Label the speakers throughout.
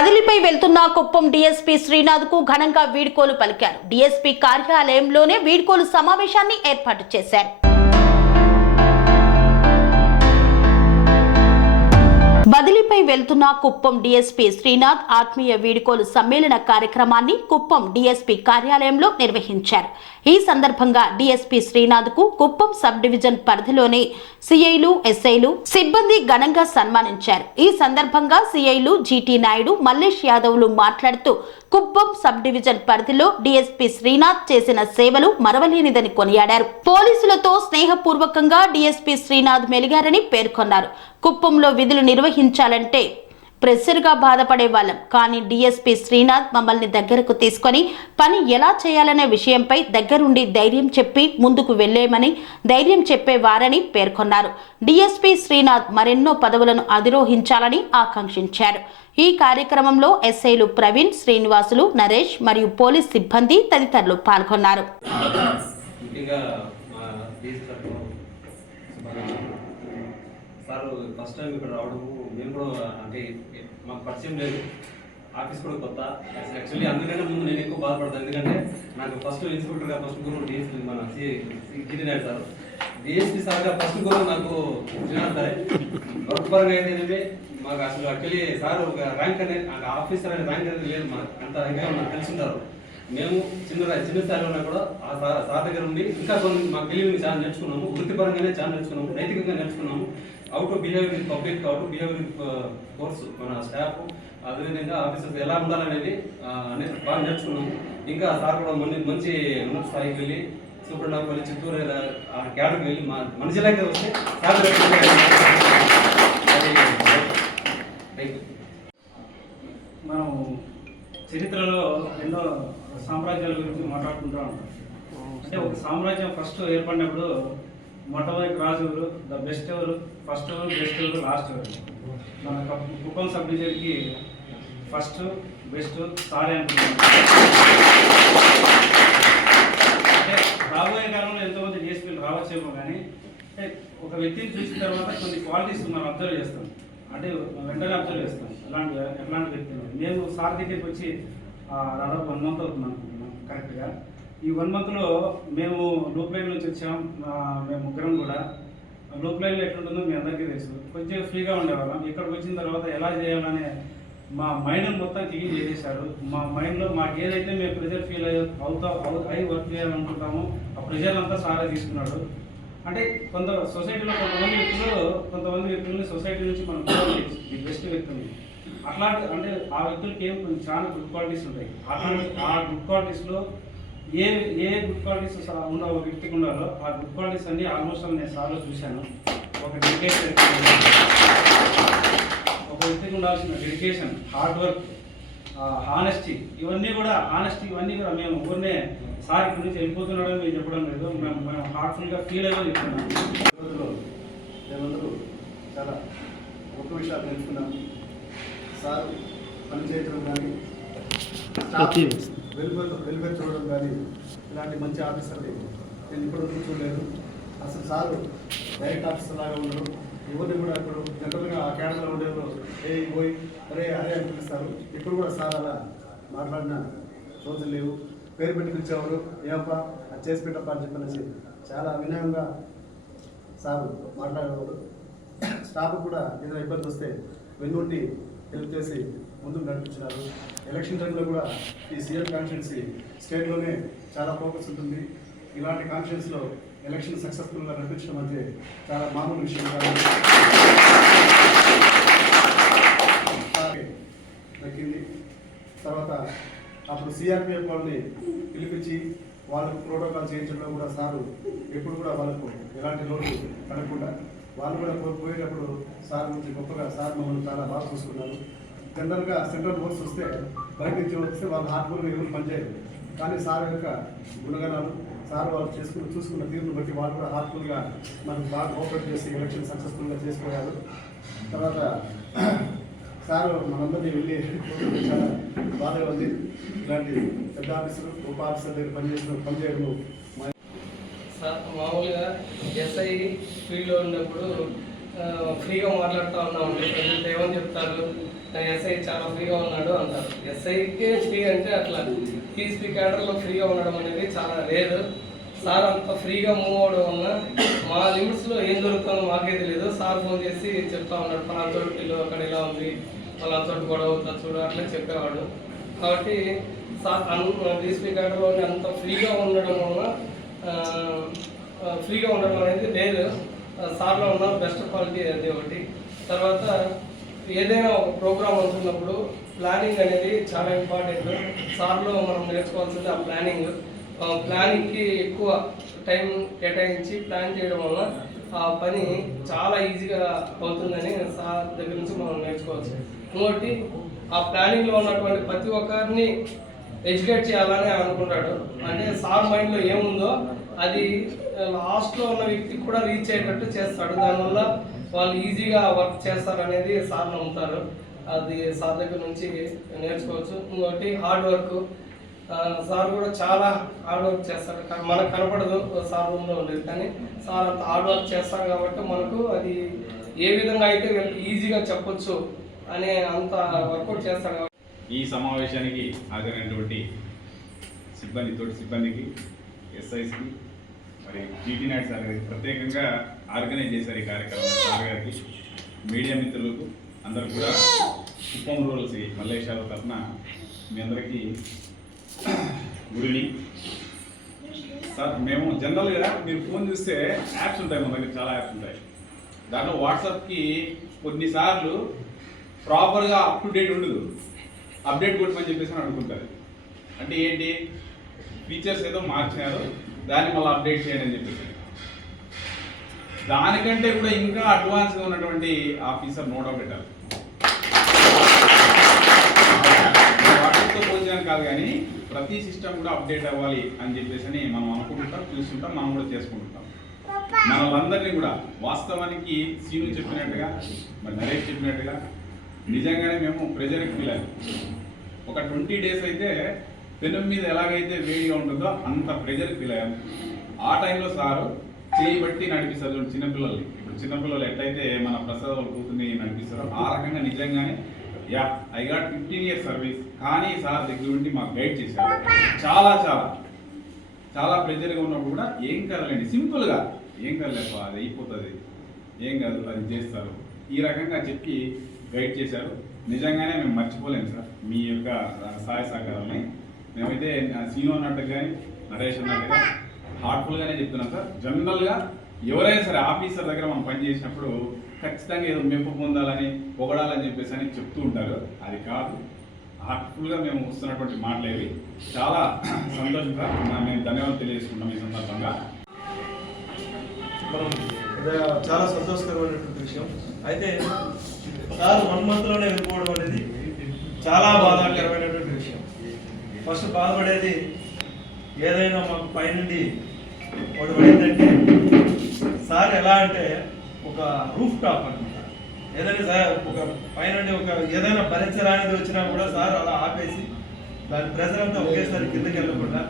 Speaker 1: కదిలిపై వెళ్తున్న కుప్పం డీఎస్పీ శ్రీనాథ్కు ఘనంగా వీడ్కోలు పలికారు. డీఎస్పీ కార్యాలయంలోనే వీడ్కోలు సమావేశాన్ని ఏర్పాటు చేశారు. వెళ్తున్న కుప్పం డీఎస్పీ శ్రీనాథ్ ఆత్మీయ వీడుకోలు సమ్మేళన కార్యక్రమాన్ని కుప్పం డీఎస్పీ కార్యాలయంలో నిర్వహించారు. ఈ సందర్భంగా డీఎస్పీ శ్రీనాథ్కు కుప్పం సబ్ డివిజన్ పరిధిలోని సిఐలు ఎస్ఐలు సిబ్బంది ఘనంగా సన్మానించారు. ఈ సందర్భంగా సిఐలు జీటీ నాయుడు మల్లేష్ యాదవ్లు మాట్లాడుతూ కుప్పం సబ్ డివిజన్ పరిధిలో డీఎస్పీ శ్రీనాథ్ చేసిన సేవలు మరవలేనిదని కొనియాడారు. పోలీసులతో స్నేహపూర్వకంగా డీఎస్పీ శ్రీనాథ్ మెలిగారని పేర్కొన్నారు. కుప్పంలో విధులు నిర్వహించాలంటే ప్రెషర్గా బాధపడే వాళ్ళం. కానీ డీఎస్పీ శ్రీనాథ్ మమ్మల్ని దగ్గరకు తీసుకొని పని ఎలా చేయాలనే విషయంపై దగ్గరుండి ధైర్యం చెప్పి ముందుకు వెళ్ళేమని ధైర్యం చెప్పేవారని పేర్కొన్నారు. డీఎస్పీ శ్రీనాథ్ మరెన్నో పదవులను అధిరోహించాలని ఆకాంక్షించారు. ఈ కార్యక్రమంలో ఎస్ఐలు ప్రవీణ్ శ్రీనివాసులు నరేష్ మరియు పోలీస్ సిబ్బంది తదితరులు పాల్గొన్నారు.
Speaker 2: సార్ ఫస్ట్ టైం ఇక్కడ రావడము. మేము కూడా అంటే మాకు పరిచయం లేదు. ఆఫీస్ కూడా కొత్త. యాక్చువల్లీ అందుకంటే ముందు నేను ఎక్కువ బాధపడతాను ఎందుకంటే నాకు ఫస్ట్ ఇన్స్పెక్టర్గా ఫస్ట్ గురువు డిఎస్పీ మన గిరి నాయుడు సార్. డిఎస్పీ సార్గా ఫస్ట్ గురువు నాకు శ్రీనాథ్ వర్క్ పరంగా అయితే మాకు అసలు యాక్చువల్లీ సార్ ఒక ర్యాంక్ అనేది ఆఫీసర్ అనే ర్యాంక్ అనేది లేదు మనకు అంత ర్యాంక్గా మనకు తెలుసుంటారు మేము చిన్న చిన్న స్థాయిలో ఉన్నా కూడా ఆ సార్ సార్ దగ్గర ఉండి ఇంకా కొన్ని మాకు తెలియని చాలా నేర్చుకున్నాము. వృత్తిపరంగానే చాలా నేర్చుకున్నాము. నైతికంగా నేర్చుకున్నాము. Out behaviour with public out behaviour with course మన స్టాఫ్ అదేవిధంగా ఆఫీసర్స్ ఎలా ఉండాలనేది అనేది బాగా నేర్చుకున్నాము. ఇంకా సార్ కూడా మంచి మంచి ఉన్నత స్థాయికి వెళ్ళి సూపర్ నాకు వెళ్ళి చిత్తూరు ఆ క్యాడర్కి వెళ్ళి మా మనిషిలాగే వస్తే
Speaker 3: మనం చరిత్రలో ఎన్నో సామ్రాజ్యాల గురించి మాట్లాడుకుంటూ ఉంటాం. అంటే ఒక సామ్రాజ్యం ఫస్ట్ ఏర్పడినప్పుడు మొట్టమొదటి రాజు ఎవరు? ద బెస్ట్ ఎవరు? ఫస్ట్ ఎవరు? బెస్ట్ ఎవరు? లాస్ట్ ఎవరు? మన కుప్పం సబ్ డివిజన్కి ఫస్ట్ బెస్ట్ సారే అనుకుంటున్నాం. రాబోయే కాలంలో ఎంతోమంది డిఎస్పీలు రావచ్చేమో కానీ ఒక వ్యక్తిని చూసిన తర్వాత కొన్ని క్వాలిటీస్ మనం అబ్జర్వ్ చేస్తాం. అంటే వెంటనే అబ్జర్వ్ చేస్తాం. ఎలాంటి ఎలాంటి వ్యక్తులు మేము సార్ దగ్గరికి వచ్చి ఆ, దాదాపు వన్ మంత్ అవుతుంది అనుకుంటున్నాం కరెక్ట్గా ఈ వన్ మంత్లో మేము లూప్ లైన్ నుంచి వచ్చాం. మేము ముగ్గురం కూడా. లూప్ లైన్లో ఎట్లుంటుందో మీ అందరికీ తెలుసు. కొంచెం ఫ్రీగా ఉండేవాళ్ళం. ఇక్కడికి వచ్చిన తర్వాత ఎలా చేయాలనే మా మైండ్ మొత్తం క్లీన్ చేసేసారు మా మైండ్లో మాకు ఏదైతే మేము ప్రెజర్ ఫీల్ అవుతా అయి వర్క్ చేయాలనుకుంటామో ఆ ప్రెజర్ అంతా సారే తీసుకున్నాడు. అంటే కొంత సొసైటీలో కొంతమంది వ్యక్తులు కొంతమంది వ్యక్తుల్ని సొసైటీ నుంచి మనం ది బెస్ట్ వ్యక్తులు. అట్లాంటి అంటే ఆ వ్యక్తులకి ఏం చాలా గుడ్ క్వాలిటీస్ ఉంటాయి. అట్లాంటి ఆ గుడ్ క్వాలిటీస్లో ఏ ఏ గుడ్ క్వాలిటీస్ ఉన్న ఒక వ్యక్తికి ఉండాలో ఆ గుడ్ క్వాలిటీస్ అన్ని ఆల్మోస్ట్ నేను సార్లు చూశాను. ఒక డెడికేషన్ వ్యక్తికి ఉండాల్సిన డెడికేషన్ హార్డ్ వర్క్ హానెస్టీ ఇవన్నీ కూడా హానెస్టీ ఇవన్నీ కూడా మేము ఊరినే సార్ ఇక్కడి నుంచి వెళ్ళిపోతున్నాడని మేము చెప్పడం లేదు. మేము మేము హార్ట్ఫుల్గా ఫీల్ అయ్యో చెప్తున్నాం.
Speaker 4: రోజుల్లో మేమందరూ చాలా గొప్ప విషయాలు నేర్చుకున్నాము సార్ పనిచేయడం కానీ స్టాఫ్ వెలుగురు వెలుగురు చూడడం కానీ ఇలాంటి మంచి ఆఫీసర్ని నేను ఇప్పటివరకు చూడలేదు. అసలు సారు డైరెక్ట్ ఆఫీసర్ లాగా ఉండరు ఎవరిని కూడా ఇప్పుడు జనరల్గా ఆ క్యాడర్లో ఉండేవారు ఏ పోయి అరే అరే అని పిలుస్తారు. ఇప్పుడు కూడా సార్ అలా మాట్లాడిన రోజులు లేవు. పేరు పెట్టి పిలిచేవారు ఏమప్పా అది చేసి పెట్టప్పా అని చెప్పనేసి చాలా వినయంగా సార్ మాట్లాడేవాడు స్టాఫ్ కూడా ఏదైనా ఇబ్బంది వస్తే వెన్నుండి హెల్ప్ చేసి ముందుకు నడిపించినారు. ఎలక్షన్ టైంలో కూడా ఈ సీఎం కాన్స్టిట్యున్సీ స్టేట్లోనే చాలా ఫోకస్ ఉంటుంది. ఇలాంటి కాన్స్టిట్యున్సీలో ఎలక్షన్ సక్సెస్ఫుల్గా నడిపించడం అంటే చాలా మామూలు విషయం కాదు. దక్కింది తర్వాత అప్పుడు సిఆర్పిఎఫ్ వాళ్ళని పిలిపించి వాళ్ళకు ప్రోటోకాల్ చేయించడంలో కూడా సారు ఎప్పుడు కూడా వాళ్ళకు ఎలాంటి లోటు పడకుండా వాళ్ళు కూడా పోయేటప్పుడు సార్ గురించి గొప్పగా సార్ మమ్మల్ని చాలా బాగా చూసుకున్నారు. జనరల్గా సెంట్రల్ ఫోర్స్ వస్తే బయట నుంచి వస్తే వాళ్ళు హార్డ్ఫుల్గా ఎవరు పనిచేయరు. కానీ సార్ యొక్క గుణగణాలు సార్ వాళ్ళు చేసుకుని చూసుకున్న తీరును బట్టి వాళ్ళు కూడా హార్ట్ఫుల్గా మనకు బాగా కోఆపరేట్ చేసి ఎలక్షన్ సక్సెస్ఫుల్గా చేసుకోగలరు తర్వాత సార్ మనందరినీ వెళ్ళి చాలా బాధగా ఉంది. ఇలాంటి పెద్ద ఆఫీసులు ఉప ఆఫీసర్ దగ్గర పనిచేసిన పనిచేయడం
Speaker 5: మామూలుగా ఎస్ఐ ఫీల్డ్లో ఉన్నప్పుడు ఫ్రీగా మాట్లాడుతూ ఉన్నాం. ప్రజలు ఏమని చెప్తారు? ఎస్ఐ చాలా ఫ్రీగా ఉన్నాడు అంటారు. ఎస్ఐకే ఫ్రీ అంటే అట్లా. టీసీపీ క్యాడర్లో ఫ్రీగా ఉండడం అనేది చాలా రేరు సార్ అంత ఫ్రీగా మూవ్ అవడం వల్ల మా లిమిట్స్లో ఏం జరుగుతుందో మాకే తెలియదు. సార్ ఫోన్ చేసి చెప్తా ఉన్నాడు పలానా చోటు పిల్లు అక్కడ ఇలా ఉంది పలానా చోటు గొడవ అవుతా చూడు అట్లా చెప్పేవాడు. కాబట్టి సార్ డీసీపీ క్యాడర్లో అంత ఫ్రీగా ఉండడం వల్ల ఫ్రీగా ఉండడం అనేది లేదు. సార్లో ఉన్న బెస్ట్ క్వాలిటీ అది ఒకటి. తర్వాత ఏదైనా ఒక ప్రోగ్రామ్ అనుకున్నప్పుడు ప్లానింగ్ అనేది చాలా ఇంపార్టెంట్. సార్లో మనం నేర్చుకోవాల్సింది ఆ ప్లానింగ్. ప్లానింగ్కి ఎక్కువ టైం కేటాయించి ప్లాన్ చేయడం వల్ల ఆ పని చాలా ఈజీగా అవుతుందని సార్ దగ్గర నుంచి మనం నేర్చుకోవచ్చు. ఇంకోటి ఆ ప్లానింగ్లో ఉన్నటువంటి ప్రతి ఒక్కరిని ఎడ్యుకేట్ చేయాలని అనుకుంటాడు. అంటే సార్ మైండ్లో ఏముందో అది లాస్ట్లో ఉన్న వ్యక్తికి కూడా రీచ్ అయ్యేటట్టు చేస్తాడు. దానివల్ల వాళ్ళు ఈజీగా వర్క్ చేస్తారు అనేది సార్ నమ్ముతారు. అది సార్ దగ్గర నుంచి నేర్చుకోవచ్చు. ఇంకోటి హార్డ్ వర్క్. సార్ కూడా చాలా హార్డ్ వర్క్ చేస్తారు. కానీ మనకు కనపడదు సార్ రూమ్లో ఉండేది. కానీ సార్ అంత హార్డ్ వర్క్ చేస్తారు కాబట్టి మనకు అది ఏ విధంగా అయితే వీళ్ళకి ఈజీగా చెప్పొచ్చు అనే అంత వర్కౌట్ చేస్తాడు
Speaker 6: ఈ సమావేశానికి హాజరైనటువంటి సిబ్బంది తోటి సిబ్బందికి ఎస్ఐస్కి మరి జీటీ నాయుడు సార్ ప్రత్యేకంగా ఆర్గనైజ్ చేశారు ఈ కార్యక్రమం. సార్ గారికి మీడియా మిత్రులకు అందరు కూడా కుప్పం రూరల్స్ మల్లేశ్వర తరఫున మీ అందరికీ గుడ్ ఈవినింగ్. సార్ మేము జనరల్గా మీరు ఫోన్ చూస్తే యాప్స్ ఉంటాయి మన దగ్గర చాలా యాప్స్ ఉంటాయి. దాంట్లో వాట్సాప్కి కొన్నిసార్లు ప్రాపర్గా అప్ టు డేట్ ఉండదు. అప్డేట్ కొట్టమని చెప్పేసి అని అనుకుంటారు. అంటే ఏంటి? ఫీచర్స్ ఏదో మార్చినారు దాన్ని మళ్ళీ అప్డేట్ చేయండి అని చెప్పేసి. దానికంటే కూడా ఇంకా అడ్వాన్స్గా ఉన్నటువంటి ఆఫీసర్ నోట్ డౌట్ పెట్టారు పోల్చడానికి కాదు కానీ ప్రతి సిస్టమ్ కూడా అప్డేట్ అవ్వాలి అని చెప్పేసి అని మనం అనుకుంటుంటాం చూస్తుంటాం మనం కూడా చేసుకుంటుంటాం. మనలందరినీ కూడా వాస్తవానికి సీను చెప్పినట్టుగా మరి నరేష్ చెప్పినట్టుగా నిజంగానే మేము ప్రెజర్కి ఫీల్ ఒక ట్వంటీ డేస్ అయితే పెనం మీద ఎలాగైతే వేడిగా ఉంటుందో అంత ప్రెజర్కి ఫీల్ ఆ టైంలో సారు చేయి బట్టి నడిపిస్తారు చూడండి చిన్నపిల్లల్ని. ఇప్పుడు చిన్నపిల్లలు ఎట్లయితే మన ప్రసాద్ వాళ్ళ కూతుర్ని నడిపిస్తారో ఆ రకంగా నిజంగానే ya I got fifteen years service కానీ సార్ దగ్గర ఉండి మాకు గైడ్ చేశారు. చాలా చాలా చాలా ప్రెజర్గా ఉన్నప్పుడు కూడా ఏం కదలండి సింపుల్గా ఏం కదలేప అది అయిపోతుంది. ఏం కాదు అది చేస్తారు. ఈ రకంగా చెప్పి గైడ్ చేశారు. నిజంగానే మేము మర్చిపోలేము సార్. మీ యొక్క సహాయ సహకారాలని. మేమైతే సీను అన్నట్టు కానీ నరేష్ అన్నట్టు కానీ హార్ట్ఫుల్గానే చెప్తున్నాం సార్. జనరల్గా ఎవరైనా సరే ఆఫీసర్ దగ్గర మనం పని చేసినప్పుడు ఖచ్చితంగా ఏదో మెప్పు పొందాలని పొగడాలని చెప్పేసి అని చెప్తూ ఉంటారు. అది కాదు. హార్ట్ఫుల్గా మేము వస్తున్నటువంటి మాటలేవి చాలా సంతోషంగా మేము ధన్యవాదాలు తెలియజేసుకుంటాం ఈ సందర్భంగా.
Speaker 7: చాలా సంతోషకరమైనటువంటి విషయం. అయితే సార్ వన్ మంత్లోనే వెళ్ళిపోవడం అనేది చాలా బాధాకరమైనటువంటి విషయం. ఫస్ట్ బాధపడేది ఏదైనా మాకు పైనుండి వాడు ఏంటంటే సార్ ఎలా అంటే ఒక రూఫ్ టాప్ అనమాట ఏదైనా సార్ ఒక పైనుండి ఒక ఏదైనా భరించరానిది వచ్చినా కూడా సార్ అలా ఆపేసి దాని ప్రెజర్ అంతా ఒకేసారి కిందకి వెళ్ళకుండా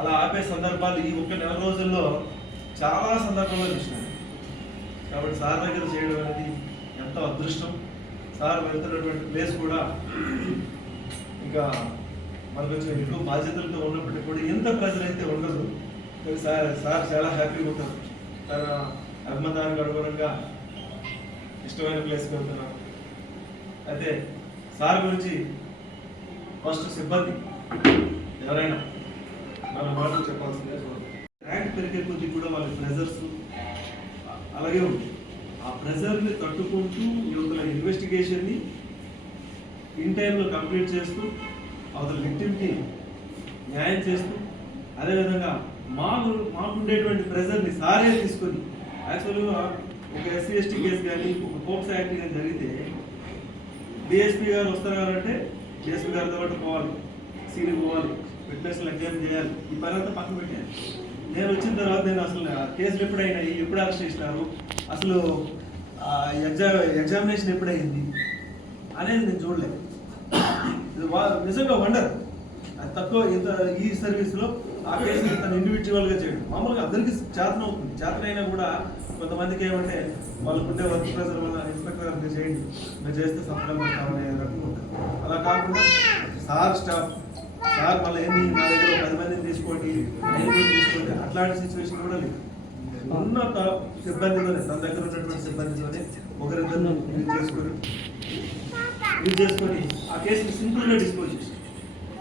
Speaker 7: అలా ఆపే సందర్భాలు ఈ ఒక్క నెల రోజుల్లో చాలా సందర్భాలు చూసినాను. కాబట్టి సార్ దగ్గర చేయడం అనేది ఎంతో అదృష్టం. సార్ వెళ్తున్నటువంటి ప్లేస్ కూడా ఇంకా మనకు కొంచెం ఎక్కువ బాధ్యతలతో ఉన్నప్పటికీ కూడా ఎంత ప్రెజర్ అయితే ఉండదు సార్ సార్ చాలా హ్యాపీగా ఉంటారు. తన అభిమతానికి అనుగుణంగా ఇష్టమైన ప్లేస్కి వెళ్తున్నాం అయితే సార్ గురించి ఫస్ట్ సిబ్బంది ఎవరైనా మన మాటలు చెప్పాల్సిందే ర్యాంక్ పెరిగే కొద్దీ కూడా వాళ్ళ ప్రెజర్స్ అలాగే ఉంది. ఆ ప్రెజర్ని తట్టుకుంటూ యువతల ఇన్వెస్టిగేషన్ని ఇన్ టైంలో కంప్లీట్ చేస్తూ అవతల వ్యక్తికి న్యాయం చేస్తూ అదేవిధంగా మాకు మాకుండేటువంటి ప్రెజర్ని సారే తీసుకొని యాక్చువల్గా ఒక ఎస్సీ ఎస్టీ కేసు కానీ ఒక పోక్స్ యాక్ట్ కానీ జరిగితే డిఎస్పీ గారు వస్తున్నారంటే డిఎస్పీ గారితో పాటు పోవాలి సీని పోవాలి విట్నెస్లు ఎగ్జామ్ చేయాలి ఈ పని అంతా పక్కన పెట్టాను నేను వచ్చిన తర్వాత నేను అసలు కేసులు ఎప్పుడైనాయి ఎప్పుడు అరెస్ట్ చేసినారు అసలు ఎగ్జామ్ ఎగ్జామినేషన్ ఎప్పుడైంది అనేది నేను చూడలేదు. నిజంగా వండర్. అది తక్కువ ఇంత ఈ సర్వీస్లో ఆ కేసుని తను ఇండివిజువల్గా చేయడం. మామూలుగా అందరికీ చేతన అవుతుంది. అయినా కూడా కొంతమందికి ఏమంటే వాళ్ళకుండే వర్క్ ప్రెషర్ వల్ల ఇన్స్పెక్టర్ అంతా చేయండి. మీరు చేస్తే సఫలం పెట్టామని రకంగా ఉంటుంది. అలా కాకుండా సార్ స్టాఫ్ సార్ మళ్ళీ ఏమి నా దగ్గర పది మందిని తీసుకోండి ఐదు తీసుకోండి అట్లాంటి సిచ్యువేషన్ కూడా లేదు. ఉన్న సిబ్బందితోనే తన దగ్గర ఉన్నటువంటి సిబ్బందితోనే ఒకరిద్దరు యూజ్ చేసుకొని యూజ్ చేసుకొని ఆ కేసుని సింపుల్గా డిస్పోజ్ చేసి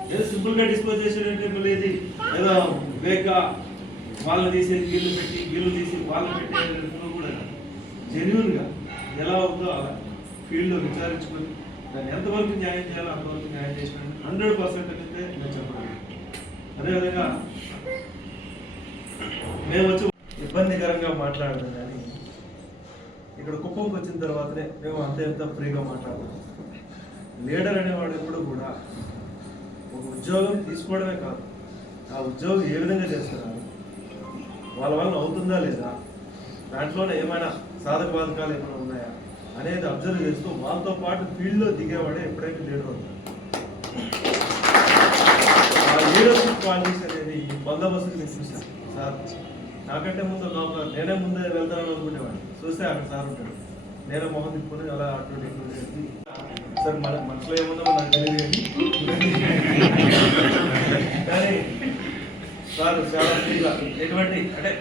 Speaker 7: ఏదో సింపుల్గా డిస్పోజ్ చేసేటంటే లేదు ఏదో? వేగ్గా వాళ్ళని తీసి వీళ్ళు పెట్టి వీళ్ళు తీసి వాళ్ళని పెట్టే కూడా జెన్యున్గా ఎలా ఉందో అలా ఫీల్డ్లో విచారించుకొని దాన్ని ఎంతవరకు న్యాయం చేయాలో అంతవరకు న్యాయం చేసిన హండ్రెడ్ పర్సెంట్ అయితే నేను చెప్పగలను. అదేవిధంగా మేము వచ్చి ఇబ్బందికరంగా మాట్లాడడం కానీ ఇక్కడ కుప్పంకి వచ్చిన తర్వాతనే మేము అంత ఎంత ఫ్రీగా మాట్లాడతాం లీడర్ అనేవాడు ఎప్పుడు కూడా ఒక ఉద్యోగం తీసుకోవడమే కాదు. ఆ ఉద్యోగం ఏ విధంగా చేస్తున్నారు? వాళ్ళ వల్ల అవుతుందా లేదా? దాంట్లోనే ఏమైనా సాధక బాధకాలు ఏమైనా ఉన్నాయా? అనేది అబ్జర్వ్ చేస్తూ వాళ్ళతో పాటు ఫీల్డ్లో దిగేవాడే ఎప్పుడైతే లీడర్ అవుతారు ఆ లీడర్షిప్ క్వాలిటీస్ అనేది బందోబస్తుకి నేను చూశాను. సార్ నాకంటే ముందు లోపల నేనే ముందే వెళ్తానని అనుకునేవాడిని. చూస్తే అక్కడ సార్ ఉంటాడు. నేను మొహం తిప్పుకొని అలా అటు ఇటు సార్ మన మనసులో ఏముందో నాకు తెలియదు కానీ సార్ చాలా ఫ్రీగా ఎటువంటి అంటే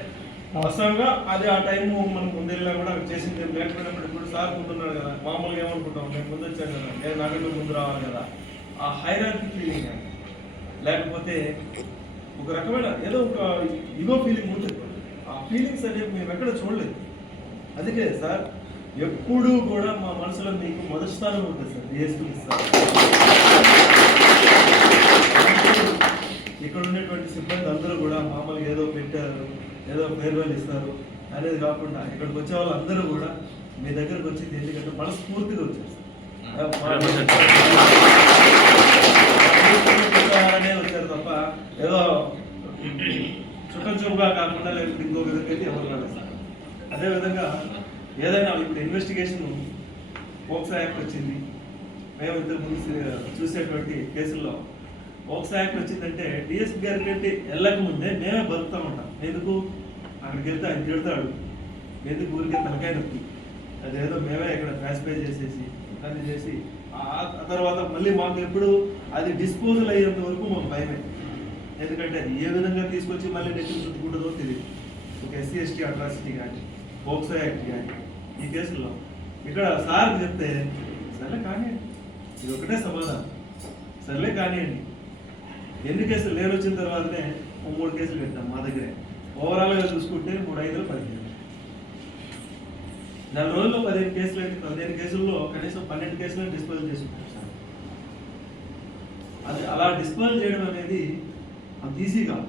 Speaker 7: వాస్తవంగా అది ఆ టైం మనం ముందెళ్ళినా కూడా చేసింది. లేకపోయినప్పుడు ఇప్పుడు సార్ ముందున్నాడు కదా మామూలుగా ఏమనుకుంటాం నేను ముందు వచ్చాను కదా నేను నాకంటే ముందు రావాలి కదా. ఆ హైరార్కి ఫీలింగ్ లేకపోతే ఒక రకమైన ఏదో ఒక ఇగో ఫీలింగ్ ఉంటుంది. ఆ ఫీలింగ్స్ అనేవి మేము ఎక్కడ చూడలేదు. అందుకే సార్ ఎప్పుడూ కూడా మా మనసులో మీకు మొదటి స్థానం ఉంటుంది సార్ సార్ ఇక్కడ ఉండేటువంటి సిబ్బంది అందరూ కూడా మామూలుగా ఏదో పెట్టారు ఏదో ఫేర్వెల్ ఇస్తారు. అనేది కాకుండా ఇక్కడికి వచ్చే వాళ్ళందరూ కూడా మీ దగ్గరకు వచ్చింది ఎందుకంటే మనస్ఫూర్తిగా వచ్చారు అనే వచ్చారు తప్ప ఏదో చుట్టం చూపుగా కాకుండా లేకపోతే ఇంకో విధంగా అయితే ఎవరు అదేవిధంగా ఏదైనా ఇప్పుడు ఇన్వెస్టిగేషన్ ఓక్స్ యాక్ట్ వచ్చింది. మేము ఇంతకు ముందు చూసేటువంటి కేసుల్లో ఓక్స్ యాక్ట్ వచ్చిందంటే డిఎస్పీ గారి కంటే వెళ్ళక ముందే మేమే బతుకుతా ఉంటాం. ఎందుకు? అక్కడికి వెళ్తే ఆయన తిడతాడు. ఎందుకు ఊరికే తలకాయ నొప్పి? అదేదో మేమే ఇక్కడ ఫ్యాస్ పే చేసేసి అన్ని చేసి ఆ తర్వాత మళ్ళీ మాకు ఎప్పుడు అది డిస్పోజల్ అయ్యేంత వరకు మాకు భయమే. ఎందుకంటే అది ఏ విధంగా తీసుకొచ్చి మళ్ళీ నెట్టిన చుట్టుకుంటుందో తెలియదు ఒక ఎస్సీ ఎస్టీ అట్రాసిటీ కానీ పోక్సో యాక్ట్ కానీ. ఈ కేసులో ఇక్కడ సార్ చెప్తే సర్లే కానివ్వండి ఇది ఒకటే సమాధానం. సర్లే కానివ్వండి ఎన్ని కేసులు లేరు వచ్చిన తర్వాతనే మూడు కేసులు పెట్టాం మా దగ్గరే. ఓవరాల్గా చూసుకుంటే మూడు ఐదులు పదిహేను. నెల రోజుల్లో పదిహేను కేసులు అయితే పదిహేను కేసుల్లో కనీసం పన్నెండు కేసులను డిస్పోజల్ చేసుకుంటాం సార్. అది అలా డిస్పోజల్ చేయడం అనేది అంత ఈజీ కాదు.